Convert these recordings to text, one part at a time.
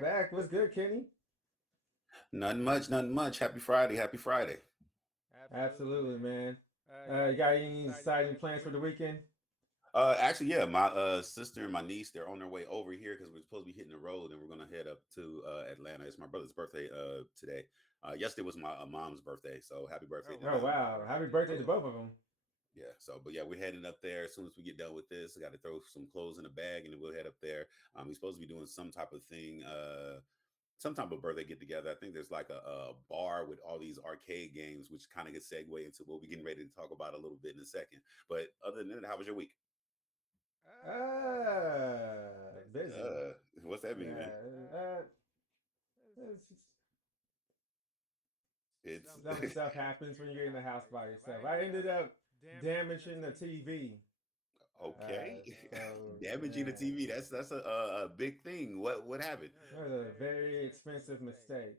back. What's good, Kenny? Nothing much, nothing much. Happy Friday, happy Friday. Absolutely, man. You got any exciting plans for the weekend? Actually, yeah, my sister and my niece, they're on their way over here because we're supposed to be hitting the road and we're gonna head up to Atlanta. It's my brother's birthday today. Yesterday was my mom's birthday, so happy birthday to Oh them. wow! Happy birthday to Yeah, both of them. yeah. So, but yeah, we're heading up there as soon as we get done with this. I got to throw some clothes in a bag and then we'll head up there. We're supposed to be doing some type of thing. Some type of birthday get together. I think there's like a bar with all these arcade games, which kind of gets segue into what we're getting ready to talk about a little bit in a second. But other than that, how was your week? Busy. What's that mean, man? Yeah. It's just, It's some stuff happens when you're in the house by yourself. I ended up damaging the TV. okay. So Damaging the yeah, TV. That's a big thing. What happened? it was a very expensive mistake.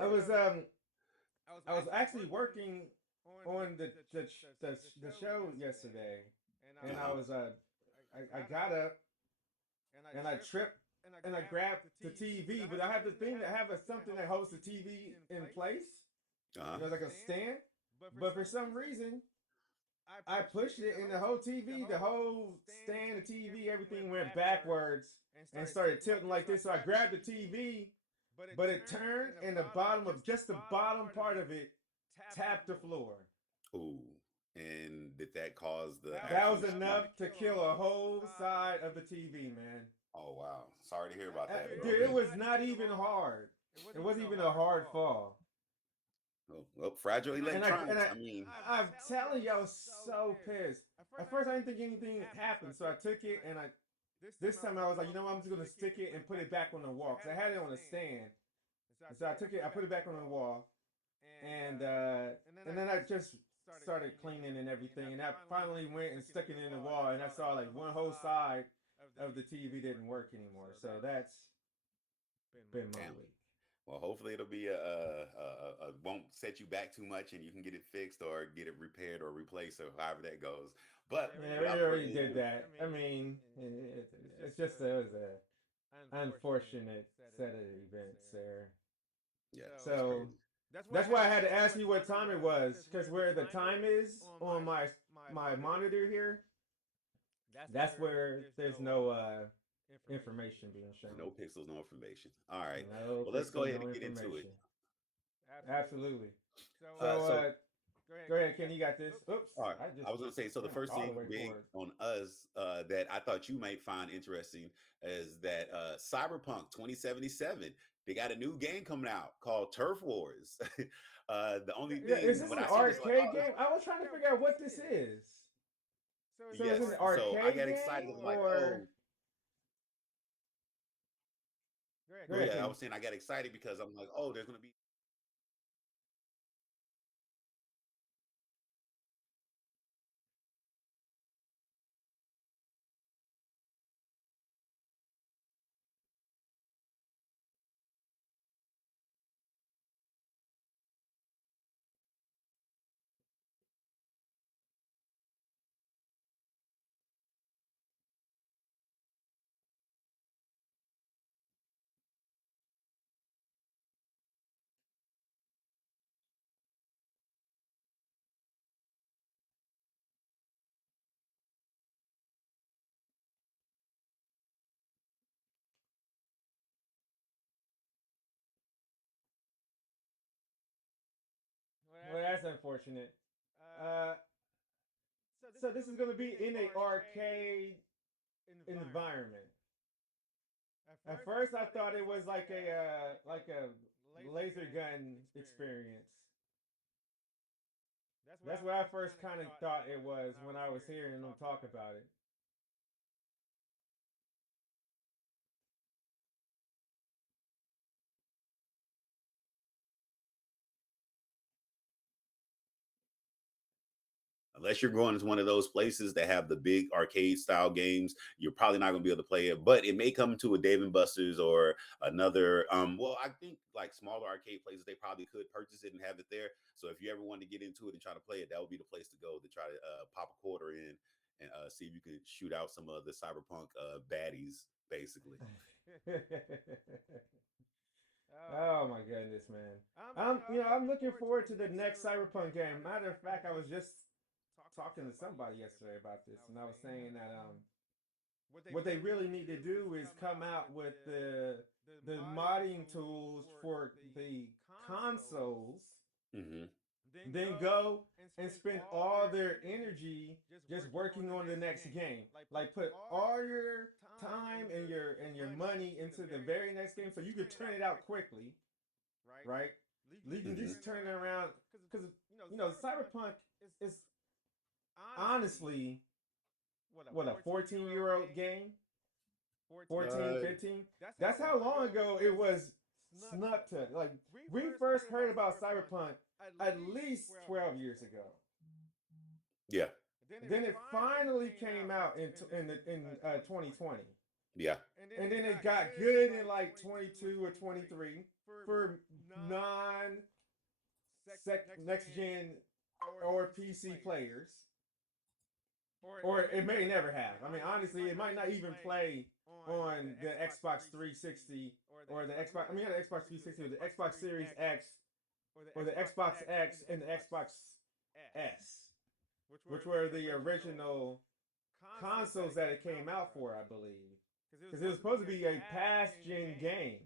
I Okay. was I was actually working on the show yesterday, Uh and huh. I got up and I tripped and I grabbed the TV, but I have the thing that have something that holds the TV in place, Uh huh. like a stand. But for some reason, I pushed it, and the whole TV, the whole stand, the TV, everything went backwards and started tilting like this. So I grabbed the TV, but it turned, and the bottom of just the bottom part of it tapped the floor. Ooh. And did that cause the That was actual screen? enough to kill a whole side of the TV, man. Oh wow. Sorry to hear about that, bro. Dude, it was not even hard. It wasn't even a hard fall. Well, fragile And I and electronics. I I mean, I'm telling you, I was so pissed. At first, I didn't think anything happened, so I took it and I. This time, I was like, you know what? I'm just gonna stick it and put it back on the wall because I had it on a stand. And so I took it, I put it back on the wall, and then I just started cleaning and everything, and I finally went and stuck it in the wall, and I saw like one whole side of the TV didn't work anymore. So that's been my damn. week. Well, hopefully it'll be won't set you back too much, and you can get it fixed or get it repaired or replaced, or however that goes. But Yeah, we without further already did ado, that. I mean, it's just it was a unfortunate set of events there. yeah, that's So crazy. that's why I had to ask you what time it was, because where the time is on my monitor here, that's where there's no information being No shown. pixels, no information. All right. No Well, let's go pixels, ahead no and get into it. information. Absolutely. Uh, So so go ahead, Ken. You got this. Oops, All right. I I just was going to say, so the went first all the thing way being forward. on us that I thought you might find interesting is that Cyberpunk 2077, they got a new game coming out called Turf Wars. The only Yeah, is thing this when an I seen this, like, arcade oh, game? I was trying to figure out what this is. So is it an yes. So I arcade got excited because game I'm like, or? oh, Go oh ahead, yeah, I was Kenny. saying I got excited because I'm like, oh, there's going to be. Well, that's unfortunate. Uh, so this is going to be in a arcade environment. At first, I thought it was like a laser gun experience. That's what I first kind of thought it was when I was hearing them talk about it. Unless you're going to one of those places that have the big arcade style games, you're probably not going to be able to play it. But it may come to a Dave and Buster's or another. Well, I think like smaller arcade places, they probably could purchase it and have it there. So if you ever want to get into it and try to play it, that would be the place to go to try to pop a quarter in and see if you can shoot out some of the cyberpunk baddies, basically. Oh my goodness, man. I'm looking forward to the next Cyberpunk game. Matter of fact, I was just talking to somebody yesterday about this, and I was saying that what they really need to do is come out with the modding tools for the consoles, Hmm. then go and spend all their energy just working on the next game. Like put all your time and your money into the very next game so you can turn it out quickly, right? You can Hmm. just turn it around because Cyberpunk is honestly what a 14-year-old game, 14, Uh, 15. That's how long ago it was snuck to. Like we first heard about Cyberpunk at least 12 years ago. yeah, And then it finally came out in 2020. yeah, And then it got good in like 22 or 23 for non next gen or PC players. Or it may never have. I mean, honestly, it might not even play on the Xbox 360 or the Xbox. I mean, not the Xbox 360, or the Xbox Series X or the Xbox X and the Xbox S, which were the original consoles that it came out for, I believe. Because it was supposed to be a past gen game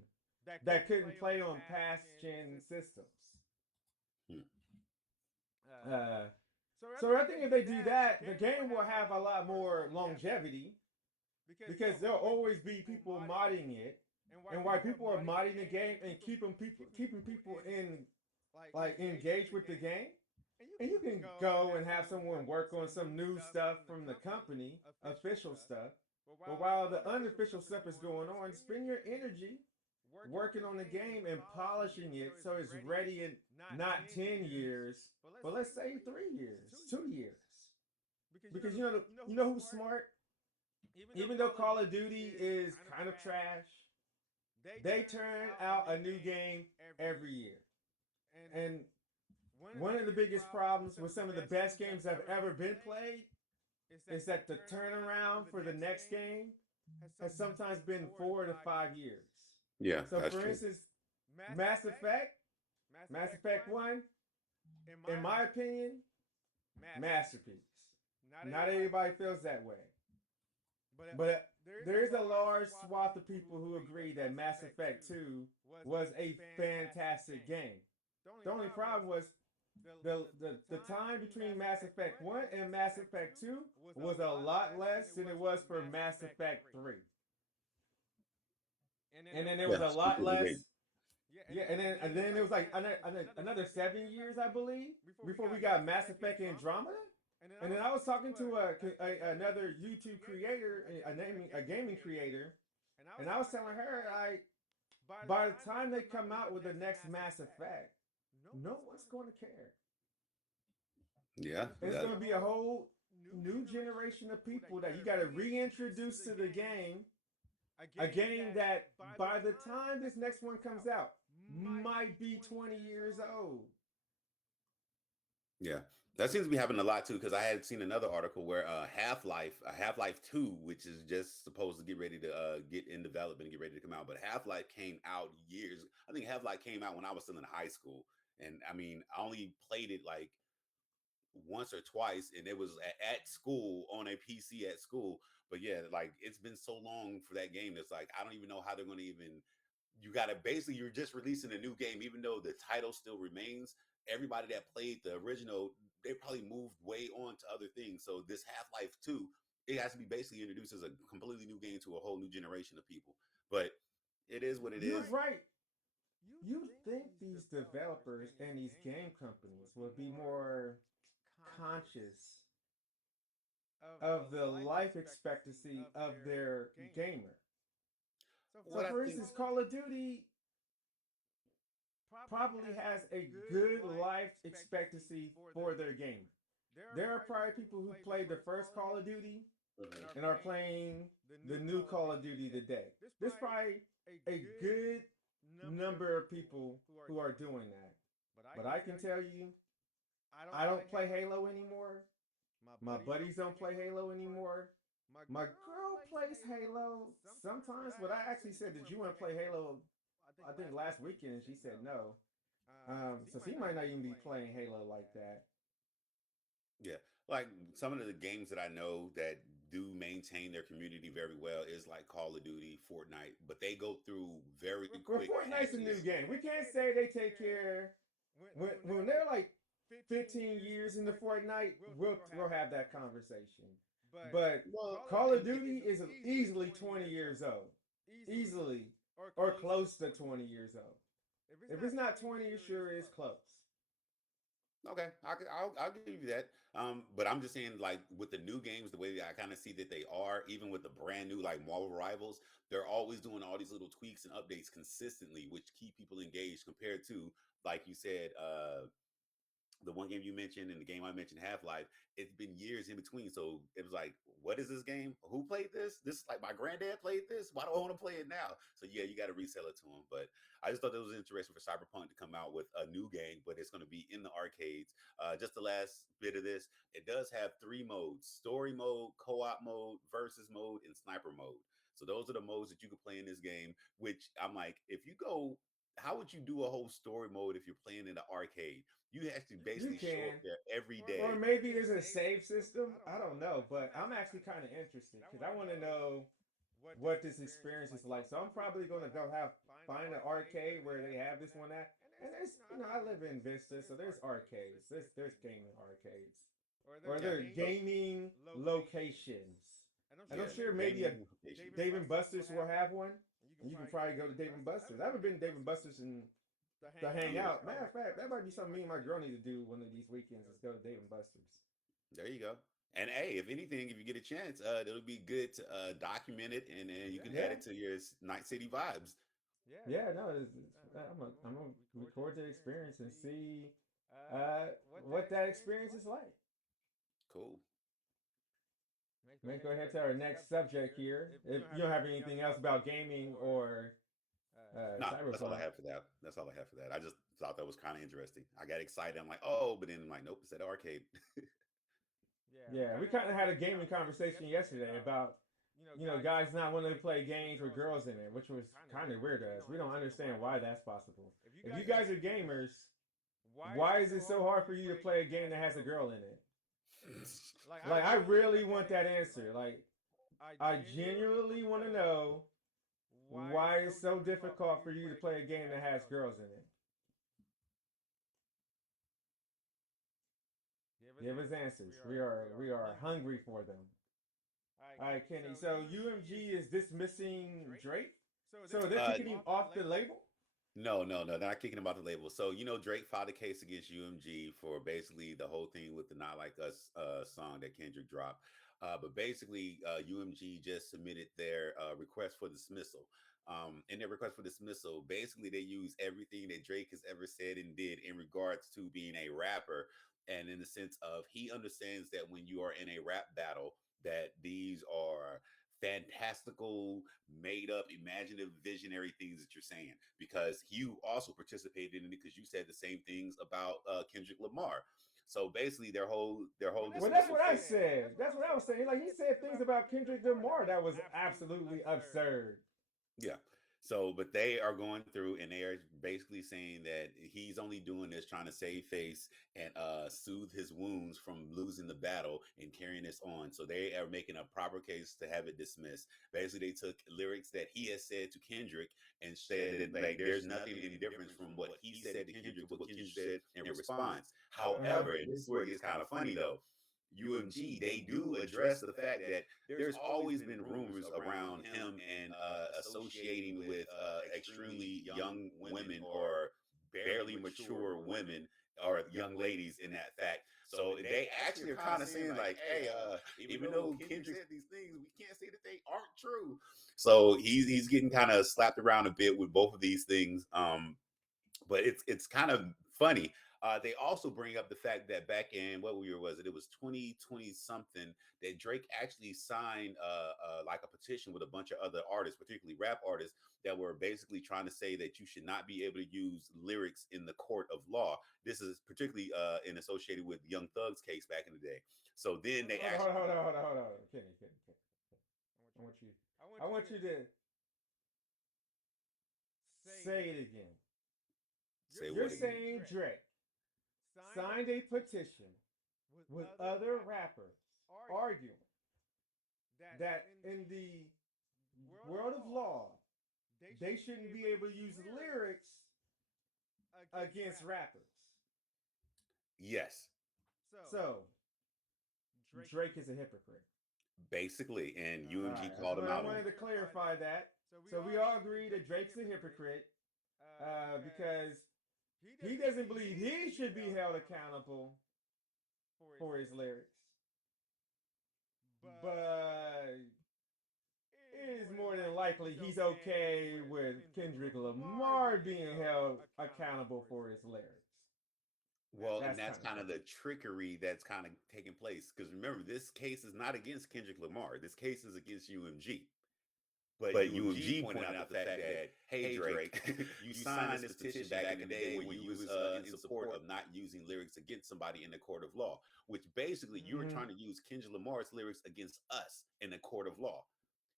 that couldn't play on past gen systems. hmm. Uh, so I think if they do that, the game will have a lot more longevity because there'll always be people modding it, and why people are modding the game and keeping people in like engaged with the game. And you can go and have someone work on some new stuff from the company, official stuff. But while the unofficial stuff is going on, spend your energy working on the game and polishing it so it's ready in not 10 years, but let's say 3 years, 2 years. Because who's smart? Even though Call of Duty is kind of trash, they turn out a new game every year. And one of the biggest problems with some of the best games that have ever been played is that the turnaround for the next game has sometimes been 4 to 5 years. Yeah, So, that's for true. instance, Mass Effect, Mass Effect 1, in my opinion, masterpiece. Not everybody feels that way. But there is a large swath of people who agree that Mass Effect 2 was a fantastic game. The only problem was the time between Mass Effect 1 and Mass Effect 2 was a lot less than it was for Mass Effect 3. And then there was a Yes, lot completely less. agree. Yeah, and then it was like another 7 years, I believe, before we got Mass Effect Andromeda. And then I was talking to another YouTube creator, a gaming creator, and I was telling her, by the time they come out with the next Mass Effect, no one's going to care. Yeah, It's going to be a whole new generation of people that you got to reintroduce to the game. A game that by the time this next one comes out might be 20 years old. yeah. That seems to be happening a lot too, because I had seen another article where Half Life 2, which is just supposed to get ready to get in development and get ready to come out, but Half Life came out years. I think Half Life came out when I was still in high school, and I mean, I only played it like once or twice, and it was at school on a PC at school. But yeah, like it's been so long for that game. It's like I don't even know how they're going to even. You got to basically you're just releasing a new game, even though the title still remains. Everybody that played the original, they probably moved way on to other things. So this Half Life 2, it has to be basically introduced as a completely new game to a whole new generation of people. But it is what it You're is. right. You think these developers and these game companies would be more conscious of the life expectancy of their gamer. So, What I for think, instance, Call of Duty probably has a good life expectancy for their gamer. There are probably people who played the first Call of Duty mhm. and are playing the new Call of Duty today. There's probably a good number of people who are doing that. But I can tell you, I don't play Halo anymore. My buddies don't play Halo anymore. My girl plays Halo sometimes, but I actually said, "Did you want to play Halo?" I think last weekend, and she said no. So she might not even be playing Halo like that. Yeah, like some of the games that I know that do maintain their community very well is like Call of Duty, Fortnite, but they go through very Well, quick Fortnite's a new patches. game. We can't say they take care. When they're like 15 years into Fortnite, we'll have that conversation. But Well, Call of Duty is easily 20 years old, easily, or close to 20 years old. If it's not 20, it sure is close. okay, I'll give you that. But I'm just saying, like with the new games, the way that I kind of see that they are, even with the brand new like Marvel Rivals, they're always doing all these little tweaks and updates consistently, which keep people engaged compared to, like you said, the one game you mentioned and the game I mentioned, Half Life, it's been years in between. So it was like, what is this game? Who played this? This is like my granddad played this. Why do I want to play it now? So yeah, you got to resell it to them. But I just thought it was interesting for Cyberpunk to come out with a new game, but it's going to be in the arcades. Just the last bit of this, it does have three modes: story mode, co-op mode, versus mode, and sniper mode. So those are the modes that you can play in this game. Which I'm like, if you go, how would you do a whole story mode if you're playing in the arcade? You have to You basically show up can. there every Or day. maybe there's a save system. I don't know, but I'm actually kind of interested because I want to know what this experience is like. So I'm probably going to go have find an arcade where they have this one at. And there's, I live in Vista, so there's arcades. There's gaming arcades, or Yeah. there are gaming locations. And I'm Yeah. sure maybe a Gaming locations. Dave and Buster's will have one, and you can probably go to Dave and Buster's. I haven't been to Dave and Buster's in to hang Years. out. Matter of fact, that might be something me and my girl need to do one of these weekends. Is go to Dave and Buster's. There you go. And hey, if anything, if you get a chance, it'll be good to document it, and then you can add Yeah, it to your Night City vibes. yeah, no, I'm gonna record the experience and see what that experience is like. Cool. May go ahead to our next subject here. If you don't have anything else about gaming or No, that's all I cyberpunk, have for that. That's all I have for that. I just thought that was kind of interesting. I got excited. I'm like, oh, but then I'm like, nope, it's at arcade. yeah, we kind of had a gaming conversation yesterday about guys not wanting to play games with girls in it, which was kind of weird to us. We don't understand why that's possible. If you guys are gamers, why is it so hard for you to play a game that has a girl in it? Like, I really want that answer. Like, I genuinely want to know why it's so difficult for you to play a game that has girls in it. Give us answers. We are hungry for them. All right, Kenny. So UMG is dismissing Drake. So they're uh, kicking him off the label. no, they're not kicking him out the label. So Drake filed a case against UMG for basically the whole thing with the "Not Like Us" song that Kendrick dropped. But basically, UMG just submitted their request for dismissal. In their request for dismissal, basically they use everything that Drake has ever said and did in regards to being a rapper, and in the sense of he understands that when you are in a rap battle, that these are fantastical, made up, imaginative, visionary things that you're saying, because you also participated in it because you said the same things about Kendrick Lamar. So basically, their whole Well, that's dismissal what I case. said. That's what I was saying. Like he said things about Kendrick Lamar that was absolutely absurd. Yeah. So, but they are going through and they are basically saying that he's only doing this trying to save face and soothe his wounds from losing the battle and carrying this on. So they are making a proper case to have it dismissed. Basically, they took lyrics that he has said to Kendrick and said that like there's nothing any difference from what he said to Kendrick to what Kendrick said in response. However, and this is where it gets kind of funny though. UMG, they do address the fact that there's always been rumors around him and associating with extremely young women or barely mature women or young ladies in that fact. So they actually are kind of saying like, hey, even though Kendrick said these things, we can't say that they aren't true. So he's getting kind of slapped around a bit with both of these things. But it's kind of funny. They also bring up the fact that back in what year was it? It was 2020 something that Drake actually signed like a petition with a bunch of other artists, particularly rap artists, that were basically trying to say that you should not be able to use lyrics in the court of law. This is particularly in associated with Young Thug's case back in the day. So then they Hold on, actually hold on, hold on, hold on, hold on. Kenny. I want you. I want you to say it again. Say You're what again? saying Drake signed a petition with other rappers arguing that in the world of law, they shouldn't be able to use lyrics against rappers. Yes, So, Drake is a hypocrite. basically, and All UMG right, called him I out on wanted it. to clarify that. So we all agree that Drake's a hypocrite because he doesn't believe he should be held accountable for his lyrics. But it is more than likely he's okay with Kendrick Lamar being held accountable for his lyrics. Well, and That's that's kind of kind of crazy. the trickery that's kind of taking place. Because remember, this case is not against Kendrick Lamar. This case is against UMG. But But UMG UMG pointed pointed out out the the fact fact that, that, hey, hey Drake, Drake, you signed this petition back in the day when you was in support of not using lyrics against somebody in the court of law, which basically you were trying to use Kendrick Lamar's lyrics against us in the court of law.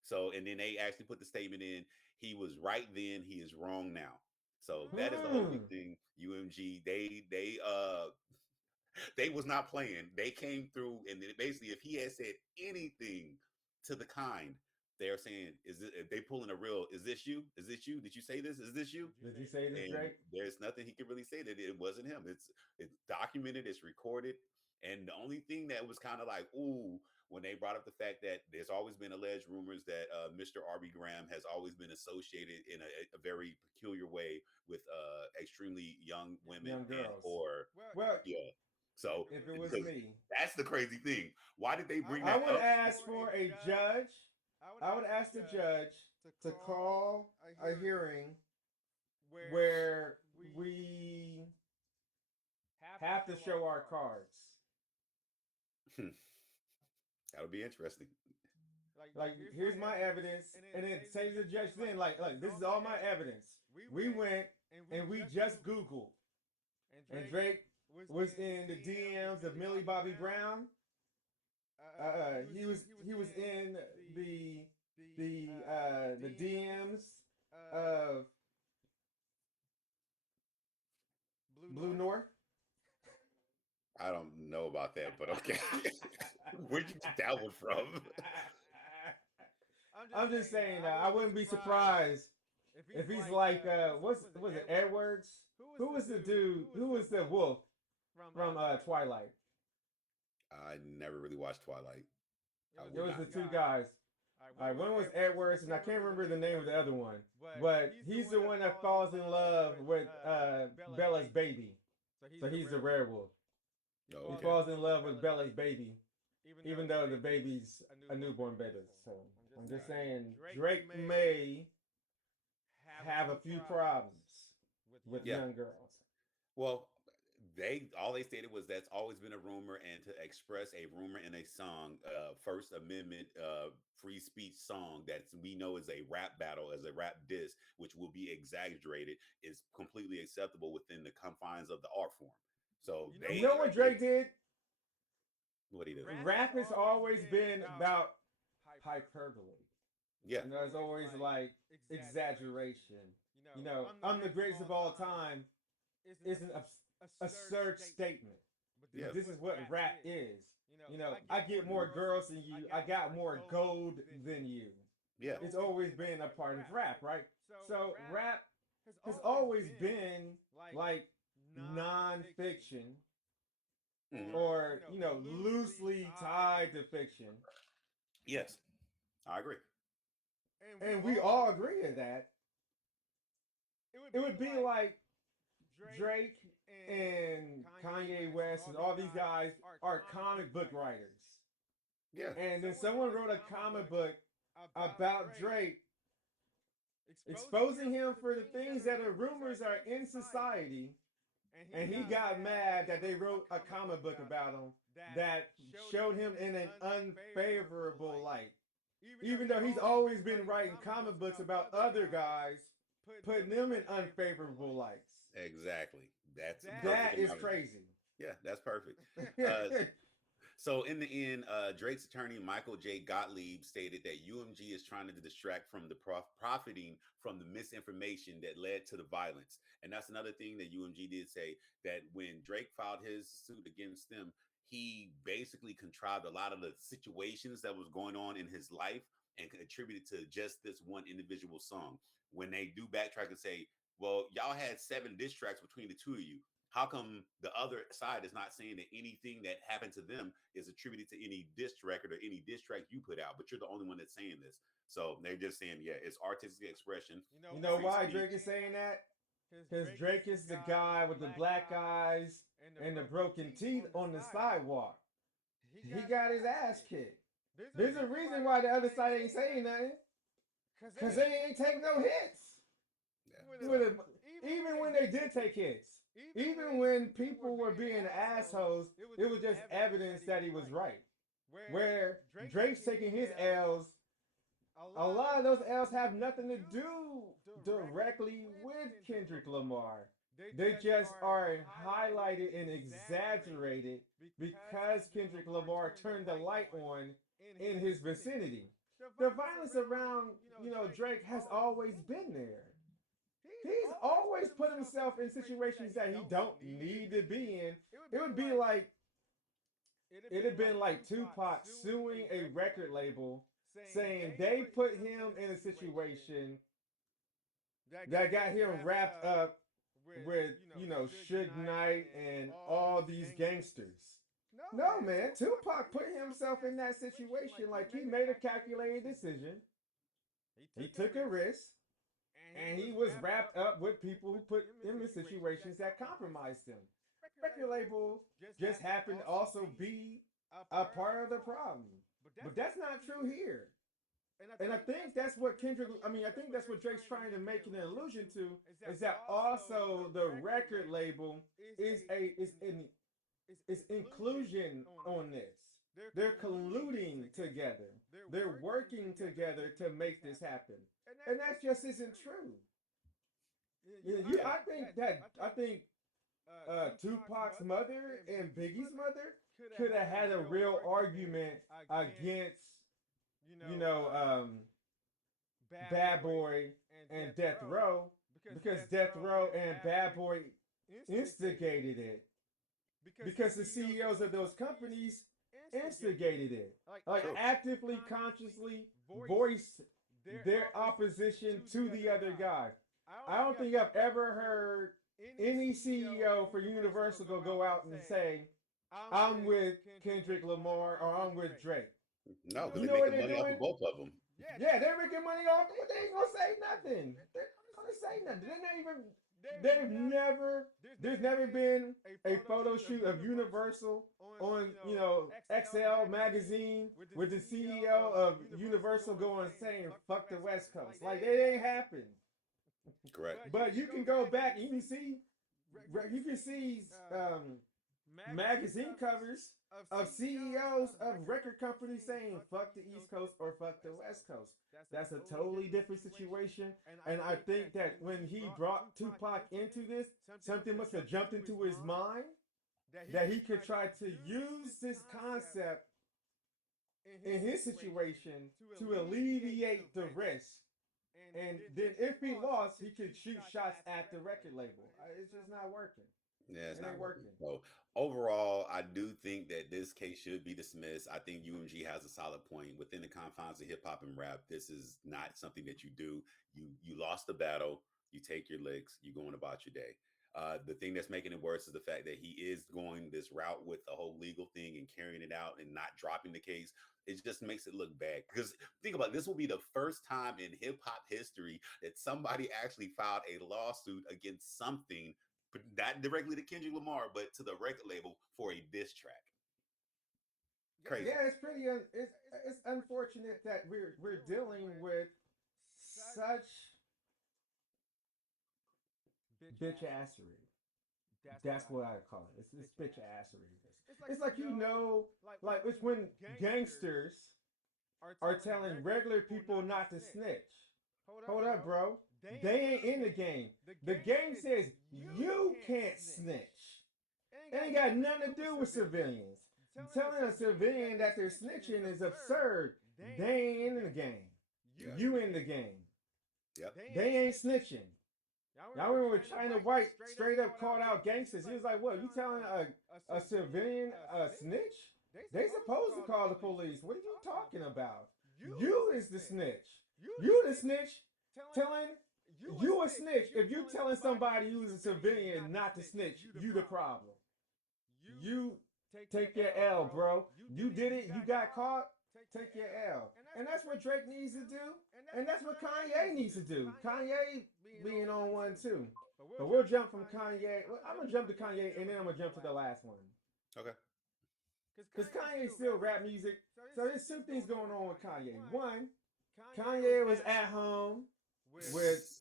So, and then they actually put the statement in, he was right then, he is wrong now. So that is the whole big thing. UMG, they was not playing. They came through, and then basically, if he had said anything to the kind, they're saying, "Is this?" If they pulling a real, "Is this you? Is this you? Did you say this? Is this you?" Did you say this, And Drake? there's nothing he could really say that it wasn't him. It's documented, it's recorded, and the only thing that was kind of like, ooh, when they brought up the fact that there's always been alleged rumors that Mr. R.B. Graham has always been associated in a very peculiar way with extremely young women Young and girls. or Well, yeah. So if it was because me, that's the crazy thing. Why did they bring I that would up? ask for a judge. I would ask the judge to call a hearing where we have to show our cards. That would be interesting. Like, here's my evidence, and then say to the judge, then, like, look, this is all my evidence. We went and we just Googled, and Drake was in the DMs of Millie Bobby Brown. He was in the DMs of Blue North. I don't know about that, but okay. Where'd you get that one from? I'm just saying, I wouldn't be surprised if he's like, was it Edwards? Who was the dude? Who was the wolf from Twilight? I never really watched Twilight. It was the two guys. One was Edwards, and I can't remember the name of the other one. But he's the one that falls in love with Bella's baby. So he's the werewolf. Oh, He okay. falls in love with Bella's baby, even though the baby's a newborn baby. So I'm just saying, Drake may have a few problems with Yeah. young girls. Well, all they stated was that's always been a rumor, and to express a rumor in a song, First Amendment free speech song that we know is a rap battle, as a rap diss, which will be exaggerated, is completely acceptable within the confines of the art form. So You know what Drake did? What he did? Rap has always been about hyperbole. Yeah. You know, it's always like exaggeration. You know, I'm the greatest of all time is an absurd statement. Yeah. This is what rap is. You know, I get more girls than you. I got more gold than you. Yeah. It's always been a part of rap, right? So rap has always been like non-fiction or, you know, loosely tied to fiction. Yes. I agree. And we all agree to that. It would be like Drake and Kanye West and all these guys are comic book writers. Yeah. And then someone wrote a comic book about Drake, exposing him for the things that are rumors are in society. And he got mad that they wrote a comic book about him that showed him in an unfavorable light. Even though he's always been writing comic books about other guys, putting them in unfavorable lights. Exactly. That's That perfect is analogy. crazy. Yeah, that's perfect. So in the end, Drake's attorney Michael J. Gottlieb stated that UMG is trying to distract from the profiting from the misinformation that led to the violence, and that's another thing that UMG did say, that when Drake filed his suit against them, he basically contrived a lot of the situations that was going on in his life and attributed to just this one individual song. When they do backtrack and say, well, y'all had 7 diss tracks between the two of you, how come the other side is not saying that anything that happened to them is attributed to any diss record or any diss track you put out, but you're the only one that's saying this? So they're just saying, yeah, it's artistic expression, You know free why speech. Drake is saying that? Because Drake is the guy with the black eyes and the broken teeth on the sidewalk. He got his ass kicked. There's a reason why the other side ain't saying nothing. Because they ain't take no hits. Yeah. Even when they did take hits, even when people were being assholes, it was just evidence that he was right. Where Drake's taking his L's, a lot of those L's have nothing to do directly with Kendrick Lamar. They just are highlighted and exaggerated because Kendrick Lamar turned the light on in his vicinity. The violence around, Drake has always been there. He's always put himself in situations that he don't need to be in. It would be like, it'd have been like Tupac suing a record label saying they put him in a situation that got him wrapped up with, Suge Knight and all these gangsters. No, man. Tupac put himself in that situation like he made a calculated decision. He took a risk. And he was wrapped up with people who put him in situations that compromised him. Record label just happened to also be a part of the problem. But that's not true here. And I think that's what I think that's what Drake's trying to make an allusion to, is that also the record label is inclusion on this. They're colluding together. They're working together to make this happen. And that just isn't true. I think Tupac's mother and Biggie's mother could have had a real argument against, Bad Boy and Death Row, because Death Row and Bad Boy instigated it. Because the CEOs of those companies instigated it. Like actively, consciously voiced their opposition to the other guy. I don't think I've ever heard any CEO for Universal go out and say, I'm with Kendrick Lamar or I'm with Drake. No, because they're making money off of both of them. Yeah, they're making money off of it. They ain't gonna say nothing. They're not gonna say nothing. There's never been a photo shoot of Universal on, XL magazine with the CEO of Universal going saying fuck the West Coast. Like, it ain't happened. Correct. But you can go back and you can see magazine covers of CEOs of record companies saying fuck the East Coast or fuck the West Coast. That's a totally different situation. And I think that when he brought Tupac into this, something must have jumped into his mind that he could try to use this concept in his situation to alleviate the risk. And then if he lost, he could shoot shots at the record label. It's just not working. Yeah, it's not working. So overall, I do think that this case should be dismissed. I think UMG has a solid point. Within the confines of hip hop and rap, this is not something that you do. You lost the battle. You take your licks. You go on about your day. The thing that's making it worse is the fact that he is going this route with the whole legal thing and carrying it out and not dropping the case. It just makes it look bad. Because think about it, this will be the first time in hip hop history that somebody actually filed a lawsuit against something, but not directly to Kendrick Lamar, but to the record label for a diss track. Crazy. Yeah, it's pretty. It's unfortunate that we're dealing with such bitch assery. That's what I call it. It's bitch assery. It's like, like it's when gangsters are telling regular people not to snitch. Hold up, bro. They ain't in the game. The game says you can't snitch. It ain't got nothing to do with civilians. Telling a civilian that they're snitching is absurd. They ain't in the game. Yeah. You in the game. Yep. They ain't snitching. Y'all remember China White straight up called out gangsters. He was like, "What? You telling a civilian a snitch? They supposed to call the police. What are you talking about? You is the snitch. You the snitch telling you a snitch. If you telling somebody who's a civilian not to snitch, you the problem. You take your L, bro. You did it. You got caught. Take your L. And that's what Drake needs to do. And that's what Kanye needs to do. Kanye being on one too. But we'll jump from Kanye. I'm going to jump to Kanye and then I'm going to jump to the last one. Okay. Because Kanye still rap music. So there's two things going on with Kanye. One, Kanye was at home with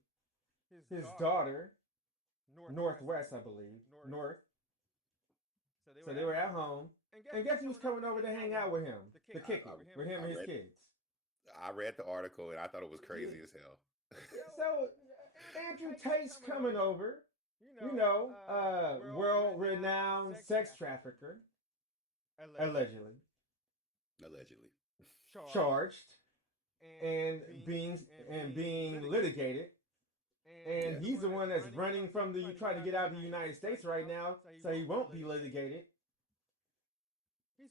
his daughter, Northwest, I believe. North. So they were at home. And guess who was coming over to hang out with him? To kick it with him and his kids. I read the article and I thought it was crazy as hell. So Andrew Tate's coming over, world-renowned sex trafficker, allegedly charged and being litigated. And he's the one that's running from you try to get out of the United States right now, so he won't be litigated.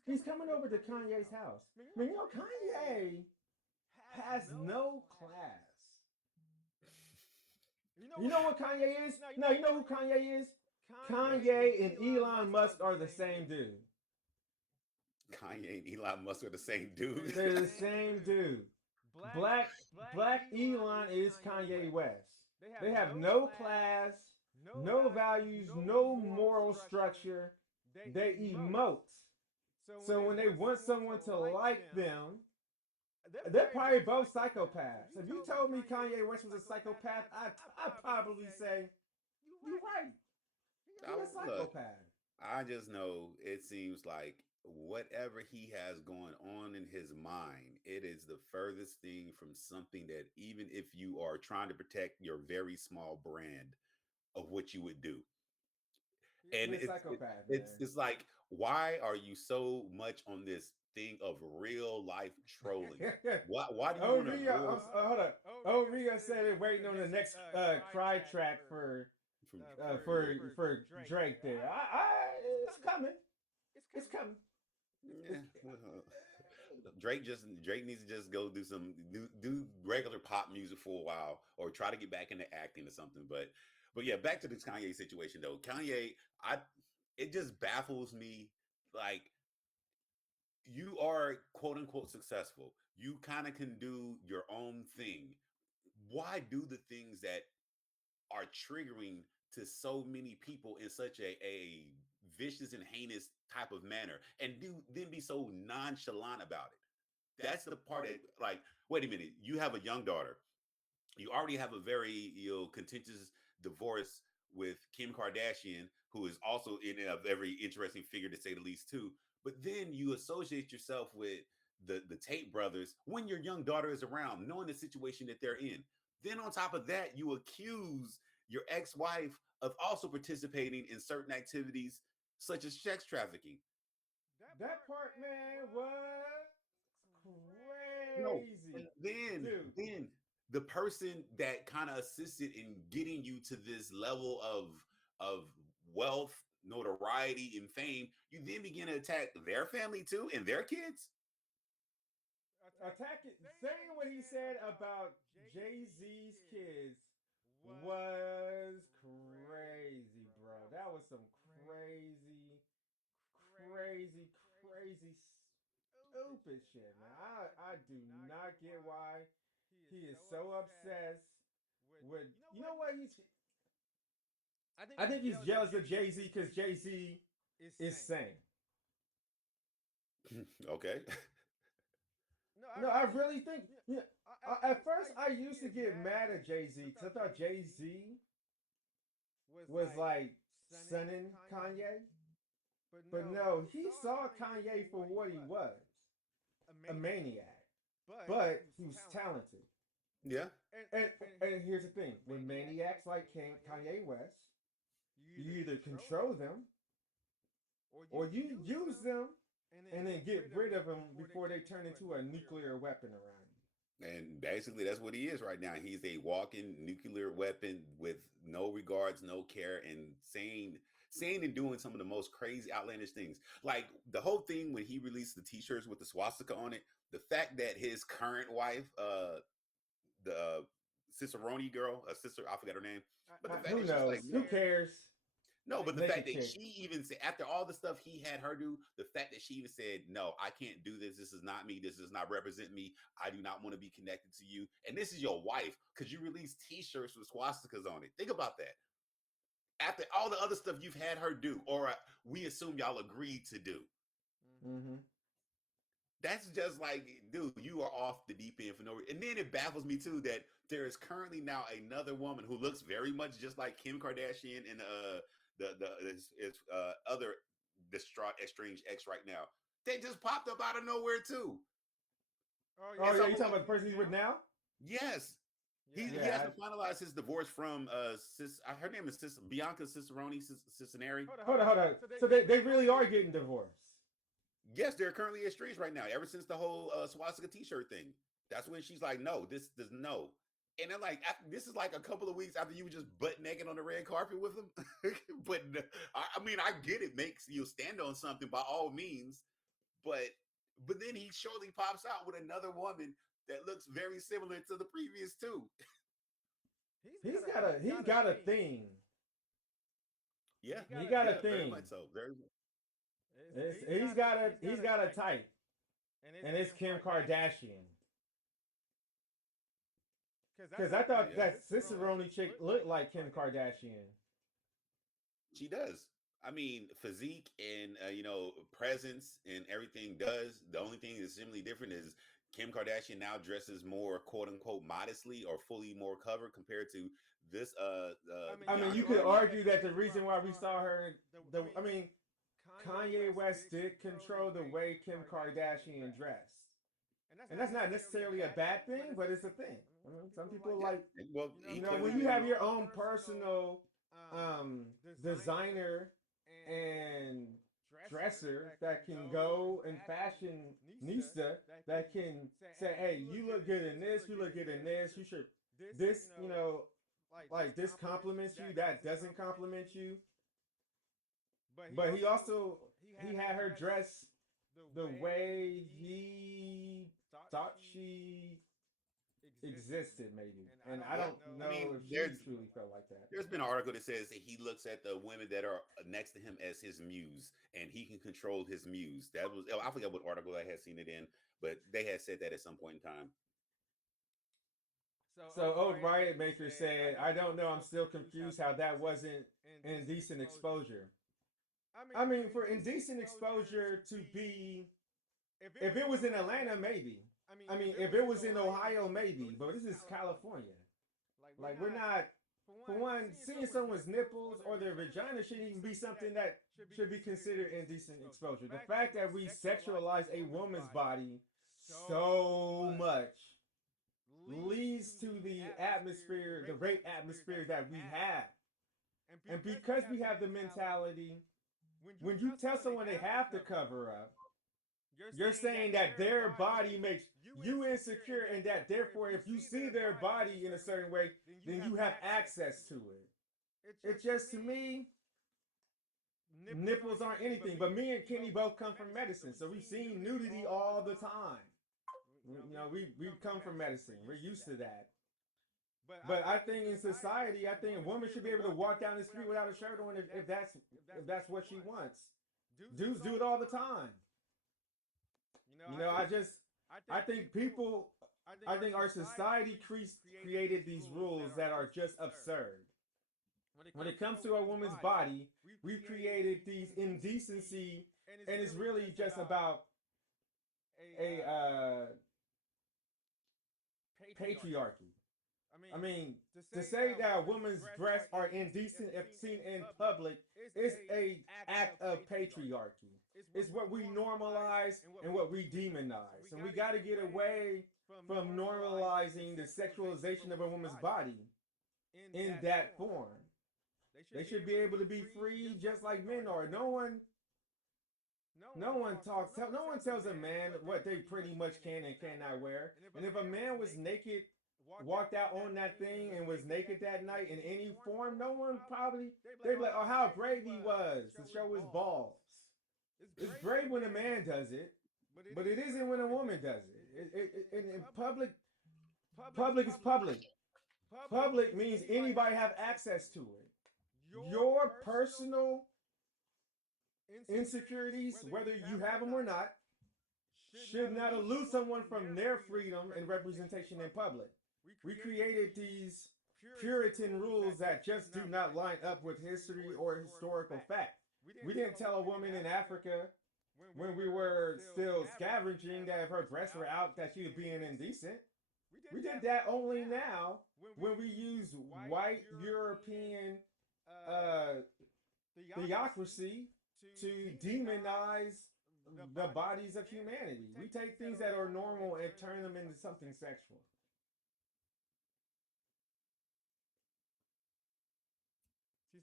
He's coming over to Kanye's house. I mean, Kanye has no class. You know what Kanye is? No, you know who Kanye is? Kanye and Elon Musk are the same dude. Kanye and Elon Musk are the same dude. They're the same dude. Black Elon is Kanye West. They have no class, no values, no moral structure. They emote. So when they want someone to like them, they're probably both psychopaths. If you told me Kanye West was a psychopath, I'd probably say, you're right. He's a psychopath. I just know it seems like whatever he has going on in his mind, it is the furthest thing from something that even if you are trying to protect your very small brand of what you would do. And it's like, why are you so much on this thing of real life trolling? Why do you want to hold up. Ria said it waiting on the next cry track for Drake there. It's coming. It's coming. Yeah. Drake needs to just go do regular pop music for a while, or try to get back into acting or something. But yeah, back to this Kanye situation though. Kanye, it just baffles me. Like, you are quote unquote successful. You kind of can do your own thing. Why do the things that are triggering to so many people in such a vicious and heinous type of manner, and then be so nonchalant about it? That's the part that, like, wait a minute, you have a young daughter. You already have a very contentious divorce with Kim Kardashian, who is also in a very interesting figure to say the least too. But then you associate yourself with the Tate brothers when your young daughter is around, knowing the situation that they're in. Then on top of that, you accuse your ex-wife of also participating in certain activities such as sex trafficking. That part, man, was crazy. No, and then the person that kind of assisted in getting you to this level of wealth, notoriety, and fame, you then begin to attack their family too and their kids. Attack it. Saying what he said about Jay-Z's kids was crazy, bro. That was some crazy, stupid shit, man. I do not get why he is so obsessed with. You know what? I think he's jealous of Jay-Z because Jay-Z is sane. Okay. No, I really think. Yeah, at first, I used to get mad at Jay-Z because I thought Jay-Z was like sunning Kanye. But no, he saw Kanye for what he was, a maniac. But he was talented. Yeah. And here's the thing. With maniacs like Kanye West, you either control them or you use them and then get rid of them before they turn into a nuclear weapon around And basically, that's what he is right now. He's a walking nuclear weapon with no regards, no care, and saying and doing some of the most crazy, outlandish things. Like the whole thing when he released the T-shirts with the swastika on it. The fact that his current wife, the Cicerone girl, sister, I forgot her name, but the you. fact Who that she's like, knows? Who no, cares? no, but the fact Naked that chick. she even said, after all the stuff he had her do, the fact that she even said, no, I can't do this. This is not me. This does not represent me. I do not want to be connected to you. And this is your wife because you release T-shirts with swastikas on it. Think about that. After all the other stuff you've had her do, or we assume y'all agreed to do. Mm-hmm. That's just like, dude, you are off the deep end for no reason. And then it baffles me too that there is currently now another woman who looks very much just like Kim Kardashian and the other distraught estranged ex right now. They just popped up out of nowhere too. Oh yeah, you talking about the person he's with now? Yes. He Yeah. hasn't finalized his divorce from her name is Bianca Cicerone Cicineri. Hold on. So they really are getting divorced. Yes, they're currently estranged right now. Ever since the whole swastika T-shirt thing, that's when she's like, "No, this does no." And then like this is like a couple of weeks after you were just butt naked on the red carpet with him. But I mean, I get it makes you stand on something by all means, but then he surely pops out with another woman that looks very similar to the previous two. He's got a thing. Yeah, He got a yeah, very thing. much so. Very. He's got a type, and it's Kim Kardashian. Because I thought that Cicerone chick looked like Kim Kardashian. She does. I mean, physique and presence and everything does. The only thing that's simply different is Kim Kardashian now dresses more quote unquote modestly or fully more covered compared to this. I mean, you could argue that the reason why we saw her, Kanye West did control the way Kim Kardashian dressed. And that's not necessarily a bad thing, but it's a thing. I mean, some people Yeah. like, Well, when you have your own personal designer and dresser that can go and fashionista that can say, hey, you look good in this, you look good in this, you should, this, like this compliments you, that doesn't compliment you. But he had her dress the way he thought she existed, maybe. And I don't know if she truly felt like that. There's been an article that says that he looks at the women that are next to him as his muse, and he can control his muse. That was, I forget what article I had seen it in, but they had said that at some point in time. So old riot maker said, I don't know, I'm still confused how that wasn't indecent exposure. I mean, for indecent exposure to be, if it was in Atlanta, maybe. I mean, if it was in Ohio, maybe. But this is California. Like, we're not, for one, seeing someone's nipples or their vagina shouldn't even be something that should be considered indecent exposure. The fact that we sexualize a woman's body so much leads to the atmosphere, the rape atmosphere that we have. And because we have the mentality, when you tell someone they have to cover up, you're saying that their body makes you insecure, and that therefore, if you see their body in a certain way, then you have access to it. It just, to me, nipples aren't anything. But me and Kenny both come from medicine, so we've seen nudity all the time. We come from medicine. We're used to that. But I think in society, I think a woman should be able to walk down the street without a shirt on if that's what she wants. Dudes do it all the time. I think our society created these rules that are just absurd. When it comes to a woman's body, we've created these indecency, and it's really just about a patriarchy. I mean, to say that a woman's breasts are indecent if seen in public is an act of patriarchy. It's what we normalize and what we demonize. And we got to get away from normalizing the sexualization of a woman's body in that form. They should be able to be free just like men are. No one No one talks. No one tells a man what they pretty much can and cannot wear. And if a man was naked, walked out on that thing and was naked that night in any form, no one probably they'd be like, "Oh, how brave he was to show his balls." It's brave when a man does it, but it isn't when a woman does it. In public, public is public. Public means anybody have access to it. Your personal insecurities, whether you have them or not, should not elude someone from their freedom and representation in public. We created these Puritan rules that just do not line up with history or historical fact. We didn't tell a woman in Africa when we were still scavenging that if her breasts were out that she was being indecent. We did that only now when we use white European theocracy to demonize the bodies of humanity. We take things that are normal and turn them into something sexual.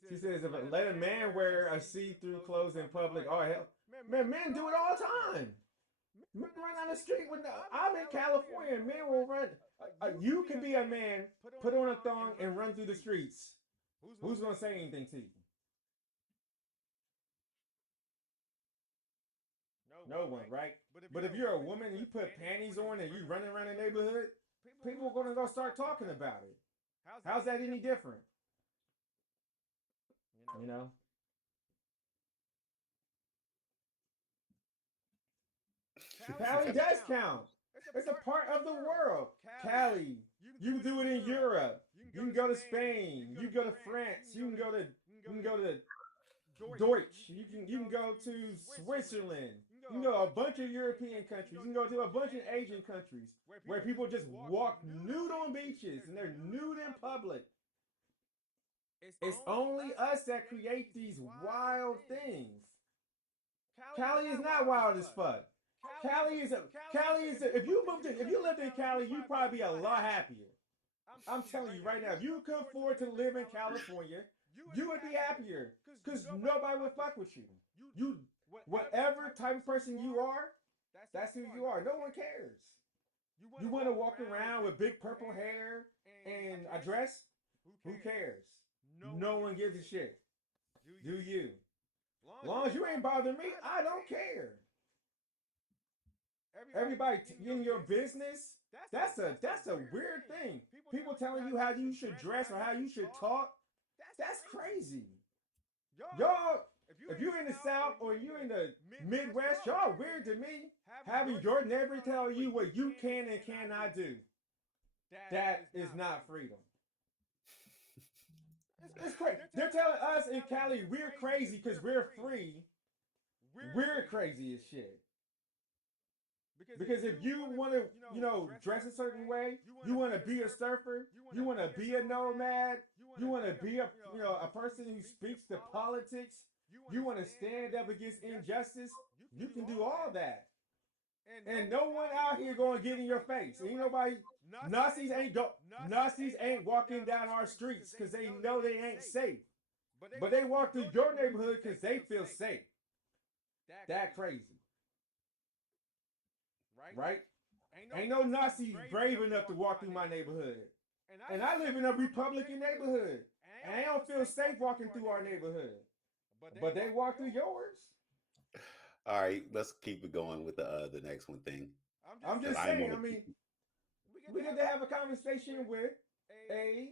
She says if let a man wear a see-through clothes in public, oh hell, man, men do it all the time. Men run down the street with I'm in California. Men will run. You can be a man, put on a thong, and run through the streets. Who's gonna say anything to you? No one, right? But if you're a woman and you put panties on and you running around the neighborhood, people are gonna go start talking about it. How's that any different? You know? Cali does count. It's a part of the world. Cali, you can do it in Europe. You can go to Spain. You can go to France. You can go to Deutsch. You can go to Switzerland. You can go to a bunch of European countries. You can go to a bunch of Asian countries where people just walk nude on beaches and they're nude in public. It's only us that create these wild things. Cali is not wild as fuck. Cali is if you lived in Cali, you'd probably be a lot happier. I'm telling you right now, if you could afford to live in California, you would be happier because nobody would fuck with you. You, whatever type of person you are, that's who you are. No one cares. You want to walk around with big purple hair and a dress? Who cares? No one gives a shit. Do you? As long as you ain't bothering me, I don't care. Everybody in your business, that's a weird thing. People telling you how you should dress or how you should talk, that's crazy. Y'all, if you're in the South or you're in the Midwest, y'all weird to me. Having your neighbor tell you what you can and cannot do, that is not freedom. It's crazy. They're telling us in Cali we're crazy because we're free. We're crazy as shit. Because if you want to, dress a certain way, you want to be a surfer, you want to be a nomad, you want to be a person who speaks to politics, you want to stand up against injustice, you can do all that. And no one out here going to get in your face. Ain't nobody. Nazis ain't walking down our streets because they know they ain't safe. But they walk through your neighborhood because they feel safe. That crazy. Right? Ain't no Nazi brave enough to walk through my neighborhood. And I live in a Republican neighborhood. And I don't feel safe walking through our neighborhood. But they walk through yours. All right, let's keep it going with the next one thing. I'm just saying, we get to have a conversation with a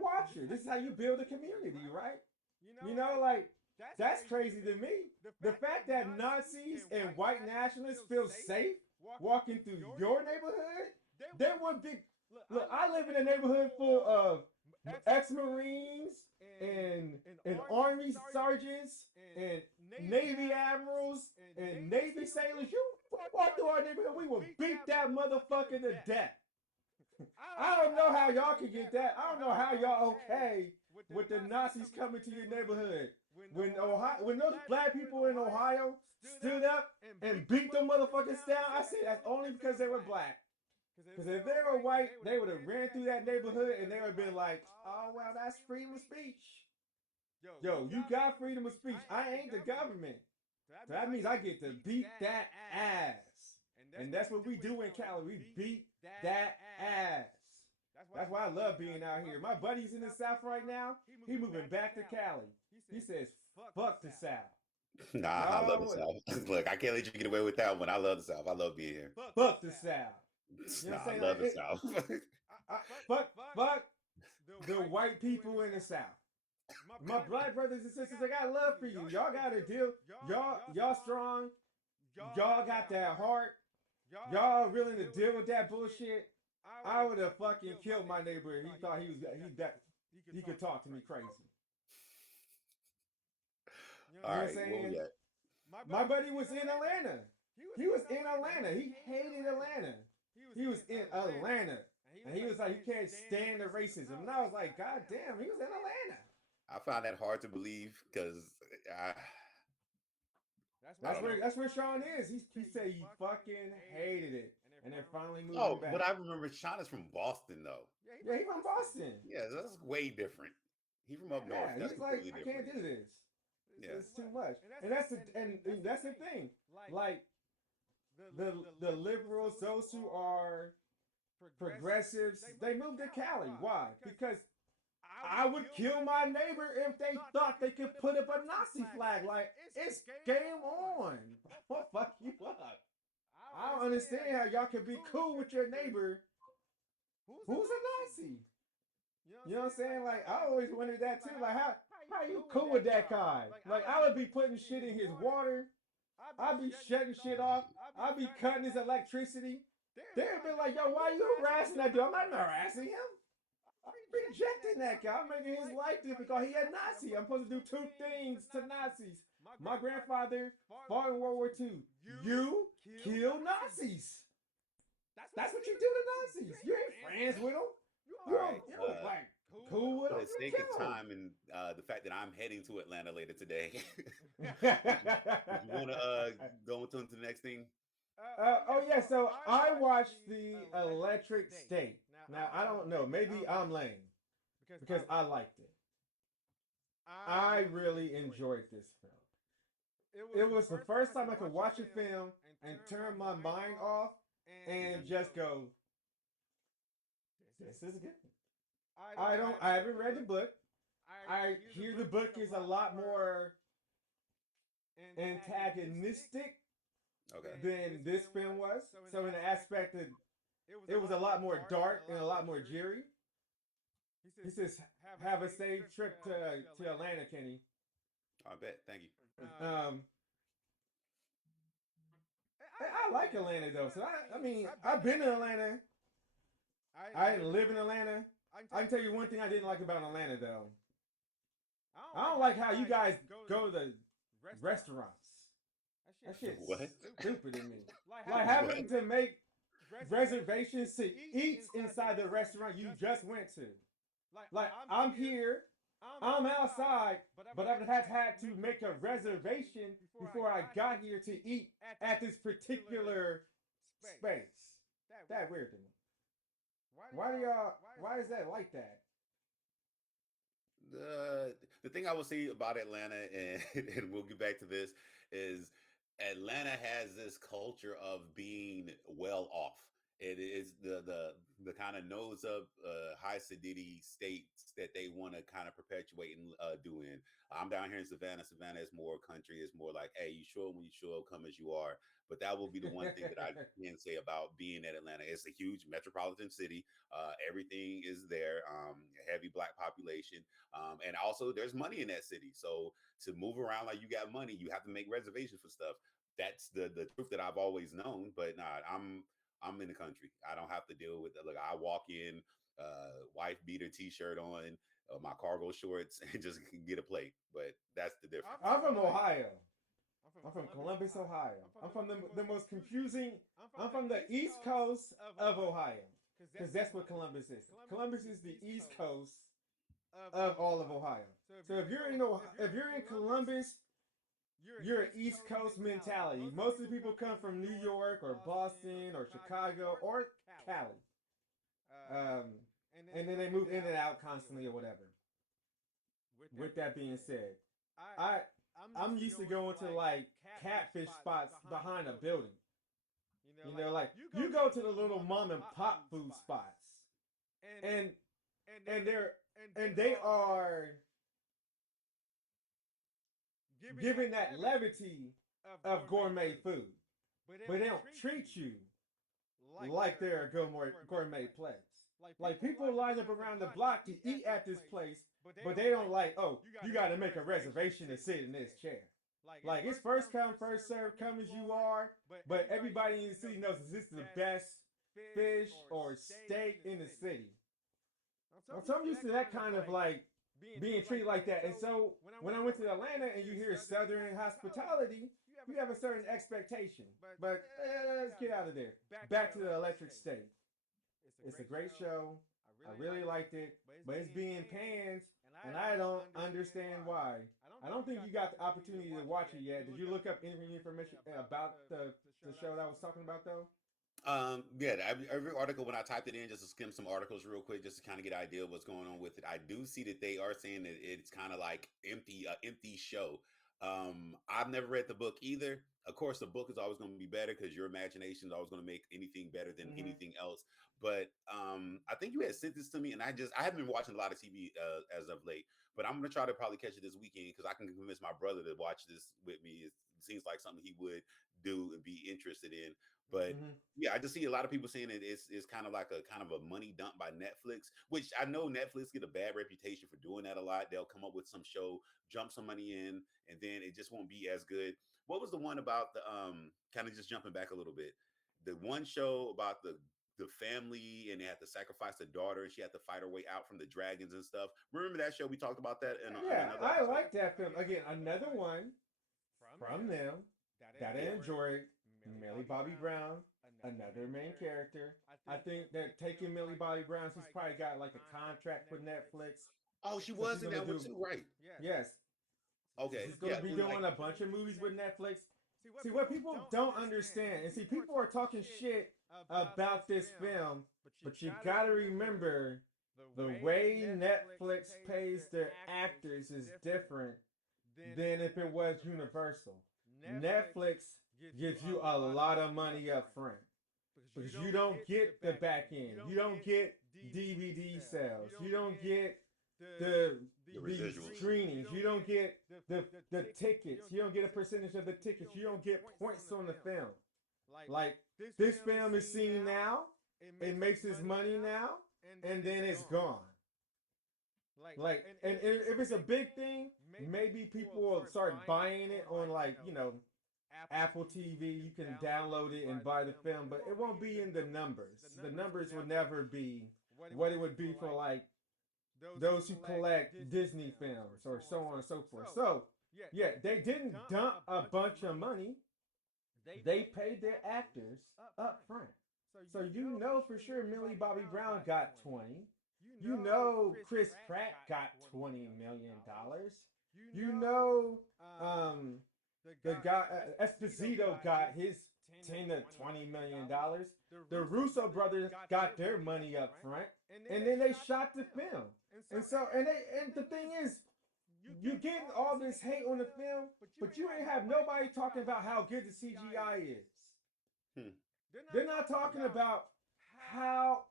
watcher. This is how you build a community, right? That's crazy to me. The fact that Nazis and white nationalists feel safe walking through your neighborhood, there would be. Look, I live in a neighborhood full of ex-Marines and Army sergeants and Navy admirals and Navy sailors. You walk through our neighborhood, we will beat that motherfucker to death. I don't know how y'all can get that. I don't know how y'all okay with the Nazis coming to your neighborhood. When those black people in Ohio stood up and beat them motherfuckers down, I say that's only because they were black. Because if they were white, they would have ran through that neighborhood and they would have been like, oh, well, that's freedom of speech. Yo, you got freedom of speech. I ain't the government. So that means I get to beat that ass. And that's what we do in Cali. We beat that ass. That's why I love being out here. My buddy's in the South right now. He moving back to Cali. He says, fuck the South. Nah, I love the South. Look, I can't let you get away with that one. I love the South. I love being here. Fuck the South. You know Nah, what I'm saying? I love the South. Fuck the white people in the South. My black brothers and sisters, I got love for you. Y'all got to deal. Y'all strong. Y'all got that heart. Y'all willing to deal with that bullshit. I would have fucking killed my neighbor. He thought he could talk to me crazy. All right, what we got? My buddy was in Atlanta. He was in Atlanta. He hated Atlanta. He was in Atlanta. And he was like, he can't stand the racism. And I was like, God damn, he was in Atlanta. I find that hard to believe because that's where Sean is. He said he fucking hated it. And then finally moved back. But I remember Sean is from Boston though. Yeah, he's from Boston. Yeah, that's way different. He's from up north. That's he's like, different. I can't do this. Yeah. It's too much. And that's the thing. Like the liberals, those who are progressives, they moved to Cali. Why? Because I would kill my neighbor if they thought they could put up a Nazi flag. Like, it's game on. I'll fuck you up. I don't understand how y'all can be cool with your neighbor who's a Nazi. You know what I'm saying? Like, I always wondered that too. Like, how you cool with that guy? Like, I would be putting shit in his water. I'd be shutting shit off. I'd be cutting his electricity. They'd be like, yo, why are you harassing that dude? I'm not harassing him. I'm rejecting that guy. I'm making his life difficult. He a Nazi. I'm supposed to do two things to Nazis. My grandfather fought in World War II. You kill Nazis. That's what you do to Nazis. You ain't friends with them. You don't like cool with them. For the sake of time and the fact that I'm heading to Atlanta later today, you want to go into the next thing? So I watched the Electric State. Now, I don't know. Maybe I'm lame because I liked it. I really enjoyed this film. It was the first time I could watch a film and turn my mind off and just go, this is good. I haven't read the book. I hear the book is a lot more antagonistic than this film was. So in the aspect that it was a lot more dark and a lot more dreary. He says, have a safe trip to Atlanta, Kenny. I bet. Thank you. I like Atlanta though. So I mean, I've been to Atlanta. I didn't live in Atlanta. I can tell you one thing I didn't like about Atlanta though. I don't like how you guys go to the restaurants. That shit's stupid to me. Like having to make reservations to eat inside the restaurant you just went to. Like I'm here, I'm outside, but I would have had to make a reservation before I got here to eat at this particular space. That weird to me. Why is that like that? The thing I will say about Atlanta, and we'll get back to this, is Atlanta has this culture of being well off. It is the kind of nose up high acidity states that they want to kind of perpetuate and do in. I'm down here in Savannah. Savannah is more country. It's more like, hey, you show up when you show up, come as you are. But that will be the one thing that I can say about being at Atlanta. It's a huge metropolitan city. Everything is there. Heavy Black population. And also there's money in that city. So to move around like you got money, you have to make reservations for stuff. That's the truth that I've always known. But nah, I'm in the country. I don't have to deal with it. Look, I walk in, wife beater t-shirt on, my cargo shorts, and just get a plate. But that's the difference. I'm from Ohio. I'm from Columbus, Ohio. I'm from the most confusing. I'm from the East Coast of Ohio, because that's what Columbus is. Columbus is the East Coast of all of Ohio. So if you're in Columbus, you're an East Coast mentality. Most of the people come from New York or Boston or Chicago or Cali. And then they move in and out constantly or whatever. With that being said, I'm used to going to like catfish spots behind a building. Like you go to the little mom and pop food spots, and and they are giving that levity of gourmet food, but they don't treat you like they're a gourmet place. Like people line up around the block to eat at this place, but they don't like, oh, you got to make a reservation to sit in this chair. Like it's first come, first serve, come as you are. But everybody in the city knows this is the best fish or steak in the city. So I'm used to that kind of like being treated like that. And so when I went to Atlanta and you hear Southern hospitality, you have a certain expectation. But let's get out of there. Back to the Electric State. It's a great show. I really liked it, but it's being panned, and I don't understand why. I don't think you got the opportunity to watch it yet. Did you look up any information about the show that I was talking about, though? Yeah, every article when I typed it in just to skim some articles real quick, just to kind of get an idea of what's going on with it. I do see that they are saying that it's kind of like empty show. I've never read the book either. Of course, the book is always going to be better because your imagination is always going to make anything better than anything else. But I think you had sent this to me, and I haven't been watching a lot of TV as of late. But I'm going to try to probably catch it this weekend because I can convince my brother to watch this with me. It seems like something he would do and be interested in. But yeah, I just see a lot of people saying that it's kind of like a money dump by Netflix, which I know Netflix get a bad reputation for doing that a lot. They'll come up with some show, jump some money in, and then it just won't be as good. What was the one about the kind of just jumping back a little bit? The one show about the family and they had to sacrifice a daughter and she had to fight her way out from the dragons and stuff. Remember that show? We talked about that in another I episode. like that film. Again, another one from them that I enjoyed. Millie Bobby Brown, another main character. I think they're taking Millie Bobby Brown. She's probably got like a contract with Netflix. Oh, she was in that one too, right? Yes. Okay. She's going to be doing a bunch of movies with Netflix. See, what people don't understand, and see, people are talking shit about this film, but you got to remember the way Netflix pays their actors is different than if it was Universal. Netflix gives you a lot of money up front because you don't get the back end. You don't get DVD sales. You don't get the screenings. You don't get the tickets. You don't get a percentage of the tickets. You don't get points on the film. Like this film is seen now, it makes its money now, and then it's gone. Like, and if it's a big thing, maybe people will start buying it on Apple TV. You can download it and buy the film, but it won't be in the numbers. The numbers will never be what it would be for like those who collect Disney films or so on and so forth. So yeah, they didn't dump a bunch of money. They paid their actors up front. So you know for sure Millie Bobby Brown got 20. You know Chris Pratt got $20 million. You know the guy Esposito got his $10 to $20 million. The Russo brothers got their money up front, and then they shot the film. And the thing is, you getting all this hate on the film, but you ain't have nobody talking about how good the CGI is. They're not talking about how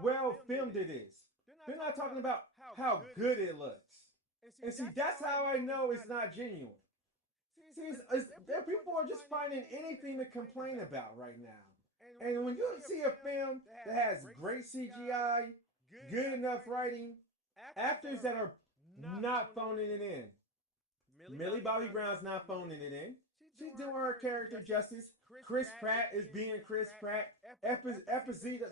well filmed it is. They're not talking about how good it looks. And see, that's how I know it's not genuine. See, people are just finding anything to complain about right now. And when you see a film that has great CGI, good enough writing, actors that are not phoning it in. Millie Bobby Brown's not phoning it in. She's doing her character justice. Chris Pratt is being Chris Pratt. Esposito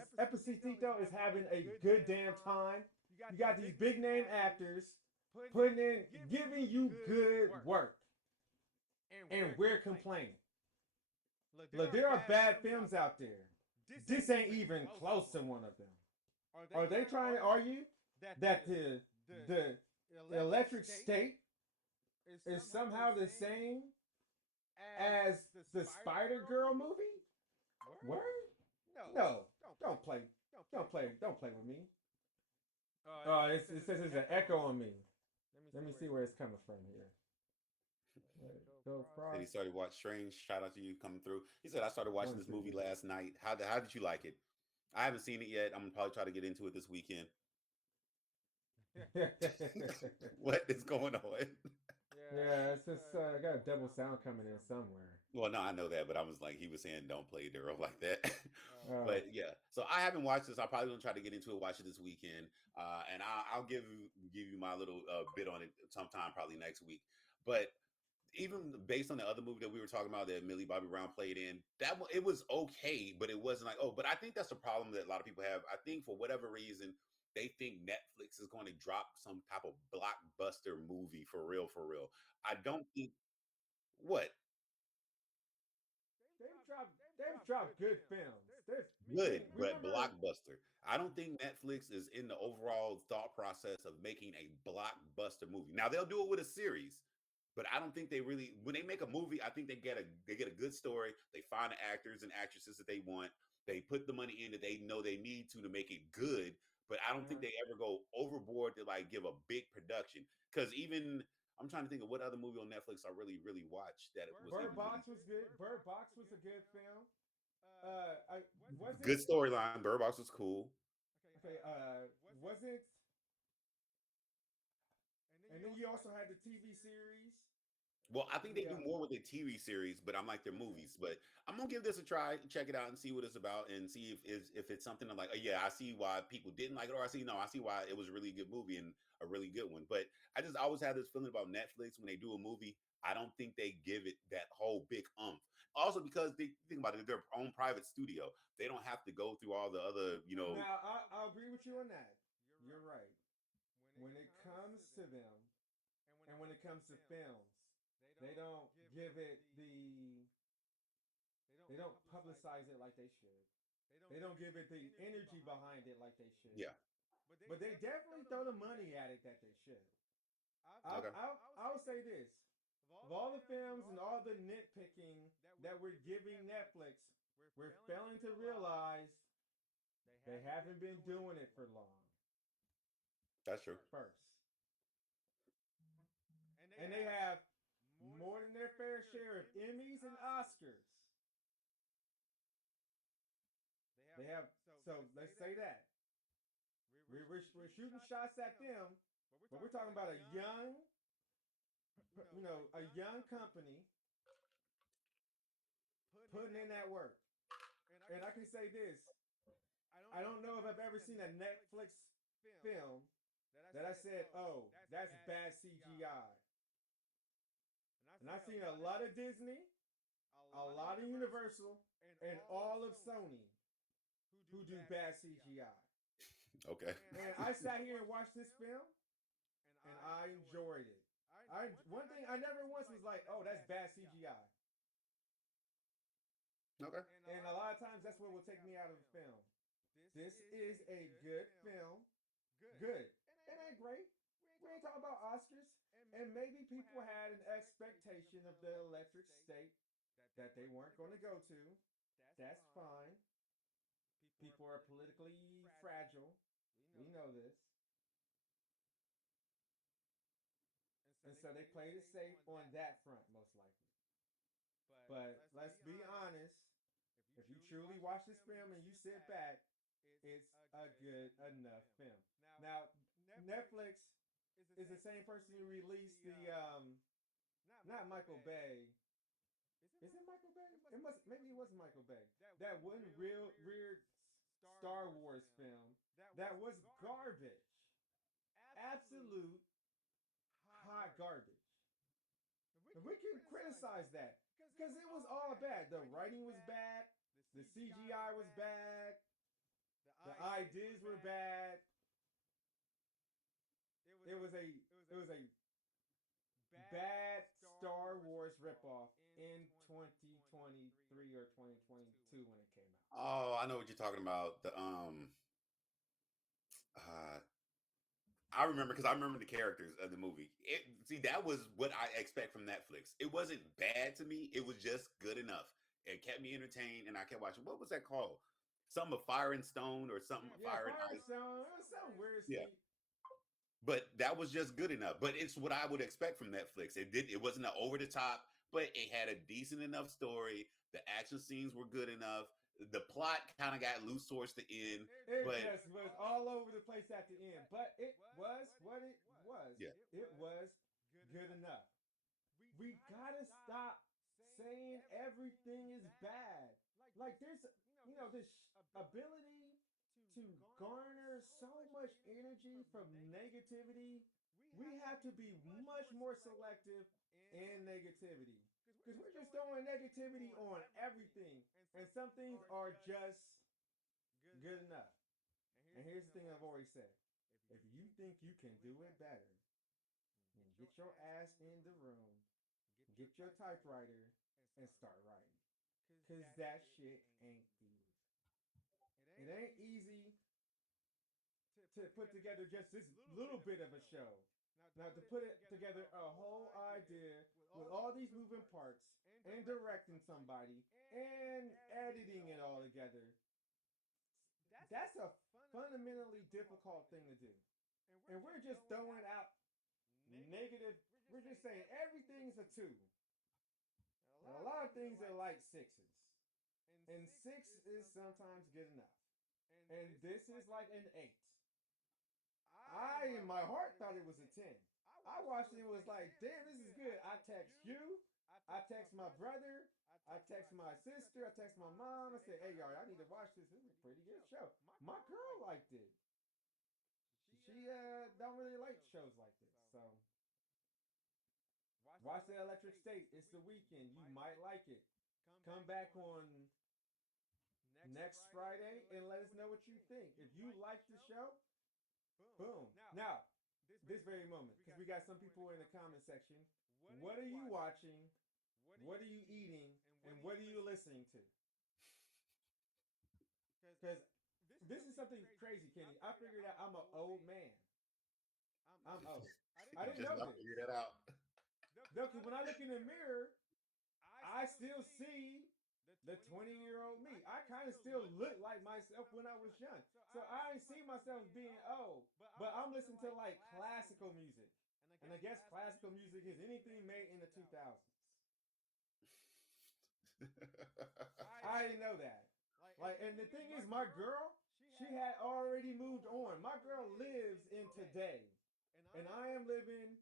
is having a good damn time. You got these big name actors giving you good work. And we're complaining. Look, there are bad films out there. This ain't even close to one of them. Are they trying to argue that the Electric State is somehow the same as the Spider-Girl movie? Word? No. Don't play with me. It says there's an echo on me. Let me see where it's coming from here. Go Said he across. started watch Strange. Shout out to you coming through. He said I started watching One, this two, movie three. last night. How did you like it? I haven't seen it yet. I'm gonna probably try to get into it this weekend. What is going on? Yeah, it's just I got a double sound coming in somewhere. Well, no, I know that, but I was like, he was saying don't play Daryl like that. Oh, But yeah, so I haven't watched this. I probably gonna try to get into it, watch it this weekend, and I'll give you my little bit on it sometime, probably next week. But even based on the other movie that we were talking about that Millie Bobby Brown played in, it was okay, but it wasn't like, oh. But I think that's the problem that a lot of people have. I think for whatever reason they think Netflix is going to drop some type of blockbuster movie for real, for real. I don't think what they've dropped good films. There's I mean, good, but remember blockbuster. I don't think Netflix is in the overall thought process of making a blockbuster movie. Now they'll do it with a series, but I don't think they really when they make a movie, I think they get a good story, they find the actors and actresses that they want, they put the money in that they know they need to make it good, but I don't think uh, they ever go overboard to like give a big production. Because even I'm trying to think of what other movie on Netflix I really watched that it was Bird even really Box was good. Bird Box was a good film. I was good it storyline. Bird Box was cool. okay? Was it? And then you also had the TV series. Well, I think they The do more with their TV series, but I'm like their okay. movies. But I'm gonna give this a try, check it out, and see what it's about, and see if it's something I'm like, oh yeah, I see why people didn't like it, or I see why it was a really good movie and a really good one. But I just always have this feeling about Netflix when they do a movie. I don't think they give it that whole big umph. Also, because they think about it, their own private studio. They don't have to go through all the other, Now I'll agree with you on that. You're right. When it comes to them, and when it comes to films, they don't give it the they don't publicize it like they should. They don't give it the energy behind it like they should. yeah. But they definitely throw the money at it that they should. Okay. I'll say this: of all the films and all the nitpicking that we're giving Netflix, we're failing to realize they haven't been doing it for long. That's true. First, and they have more than their fair share of Emmys and Oscars. They have so let's say that we're shooting shots at them, but we're talking about a young, a young company putting in that work. And I can say this: I don't know if I've ever seen a Netflix film that I said, "Oh, that's bad CGI." And I've seen a lot of Disney, a lot of Universal, and all of Sony who do bad CGI. Okay. And I sat here and watched this film, and I enjoyed it. I one thing I never once was like, "Oh, that's bad CGI." Okay. And a lot of times that's what will take me out of a film. This is a good film. Good. It ain't great. We ain't talking about Oscars. And maybe people had an expectation of the electric state that they weren't going to go to. That's fine. People are politically fragile. We know this. And so they played it safe on that front, most likely. But let's be honest. If you truly watch this film and you sit back, it's a good enough film. Now, Netflix is the same person who released the not Michael Bay. Is it Michael Bay? It must maybe it was Michael Bay. That one real weird Star Wars film that was garbage. Absolute hot garbage. And we can criticize that because it was all bad. The writing was bad, the CGI was bad, the ideas were bad. It was a bad Star Wars ripoff in 2023 or 2022 when it came out. Oh, I know what you're talking about. Uh, I remember because I remember the characters of the movie. See, that was what I expect from Netflix. It wasn't bad to me. It was just good enough. It kept me entertained, and I kept watching. What was that called? Something of Fire and Stone or something Yeah, Fire and Fire and Ice. Stone. It was some weird Yeah, sleep. but that was just good enough. But it's what I would expect from Netflix. It wasn't an over the top, but it had a decent enough story. The action scenes were good enough. The plot kind of got loose towards the end, It but just was all over the place at the end, but it was what it was. yeah, It was good enough. We gotta stop saying everything is bad. Like there's, this ability to garner so much energy from negativity. We have to be much more selective in negativity because we're just throwing negativity on everything, and some things are just good enough. And here's the thing I've always said: if you think you can do it better, then get your ass in the room, get your typewriter, and start writing. Cause that shit ain't easy. It ain't easy to put together just this little bit of a show. Now to put it together a whole idea with all these moving parts and directing somebody and editing it all together, that's a fundamentally difficult thing to do. And we're just throwing out negative, we're just saying everything's a two. And a lot of things are like sixes. And six is sometimes good enough. And this is like an eight. I, in my heart, thought it was a 10. I watched it, was like, damn, this is good. I text you, I text my brother, I text my sister, I text my mom. I said, hey, y'all, I need to watch this. This is a pretty good show. My girl liked it. She don't really like shows like this. So watch the Electric State. It's the weekend. You might like it. Come back on next Friday and let us know what you think. If you like the show, boom. Now, this very moment, because we got some people in the comment section. What are you watching? What are you eating? And what are you listening to? Because this is something crazy, Kenny. I figured out I'm an old man. I'm old. I you didn't just know not this. figure that out. No, because when I look in the mirror, I still see the 20-year-old me. I kind of still look like myself when I was young. So I ain't see myself being old. But I'm listening to like classical music. And I guess classical music is anything made in the 2000s. I didn't know that. Like, and the thing is, my girl, she had already moved on. My girl lives in today. And I am living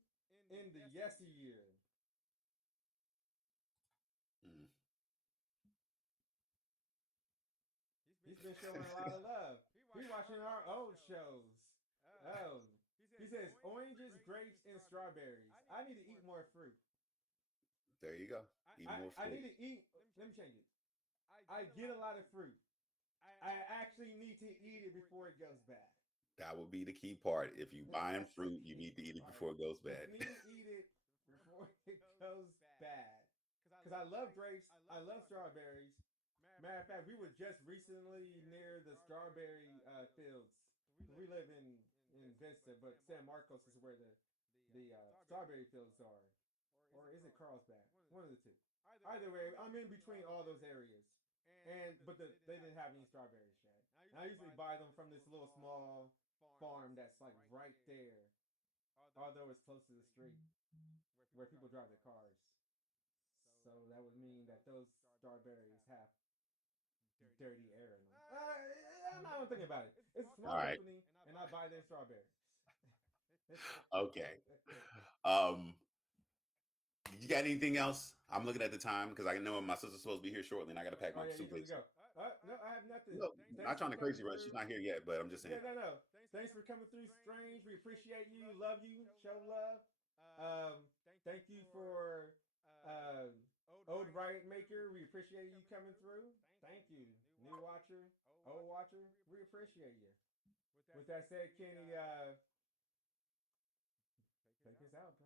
in the yesteryear. Mm. He's been showing a lot of love. He's watching our old shows. Oh, he says oranges, grapes, and strawberries. I need to eat more fruit. There you go. Eat more I fruit. need to eat. Let me change it. I get a lot of fruit. I actually need to eat it before it goes bad. That would be the key part. If you buying That's the fruit, you key need to eat it part. before it goes I bad. need to eat it before it goes bad. Because I love grapes. I love strawberries. Matter of fact, we were just recently near the strawberry fields. We live in Vista, but San Marcos is where the strawberry fields are. Or is it Carlsbad? One of the two. Either way, I'm in between all those areas. They didn't have any strawberries yet. And I usually buy them from this little small farm that's like right there, although it's close to the street where people drive their cars. So that would mean that those strawberries have dirty air in them. I'm not even thinking about it. It's a All small right. company, and I buy their strawberries. Okay. Um, you got anything else? I'm looking at the time because I know my sister's supposed to be here shortly, and I got to pack Oh my yeah, you good to suitcase. go. No, I have nothing. No, Thanks not for trying to coming crazy rush. She's through. not here yet, but I'm just saying. Yeah, no. Thanks for coming through, Strange. We appreciate you, love you, show love. Thank you for uh, Old Riot Maker. We appreciate you coming through. Thank you, new watcher, old watcher. We appreciate you. With that said, Kenny, take us out, man.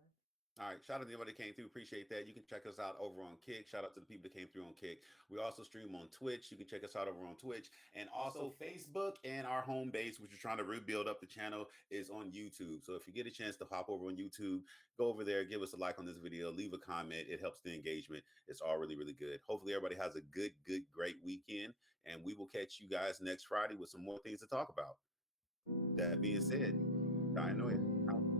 All right. Shout out to anybody that came through. Appreciate that. You can check us out over on Kick. Shout out to the people that came through on Kick. We also stream on Twitch. You can check us out over on Twitch and also Facebook. And our home base, which we're trying to rebuild up the channel, is on YouTube. So if you get a chance to hop over on YouTube, go over there, give us a like on this video, leave a comment. It helps the engagement. It's all really, really good. Hopefully everybody has a good, great weekend. And we will catch you guys next Friday with some more things to talk about. That being said, Dianoia out.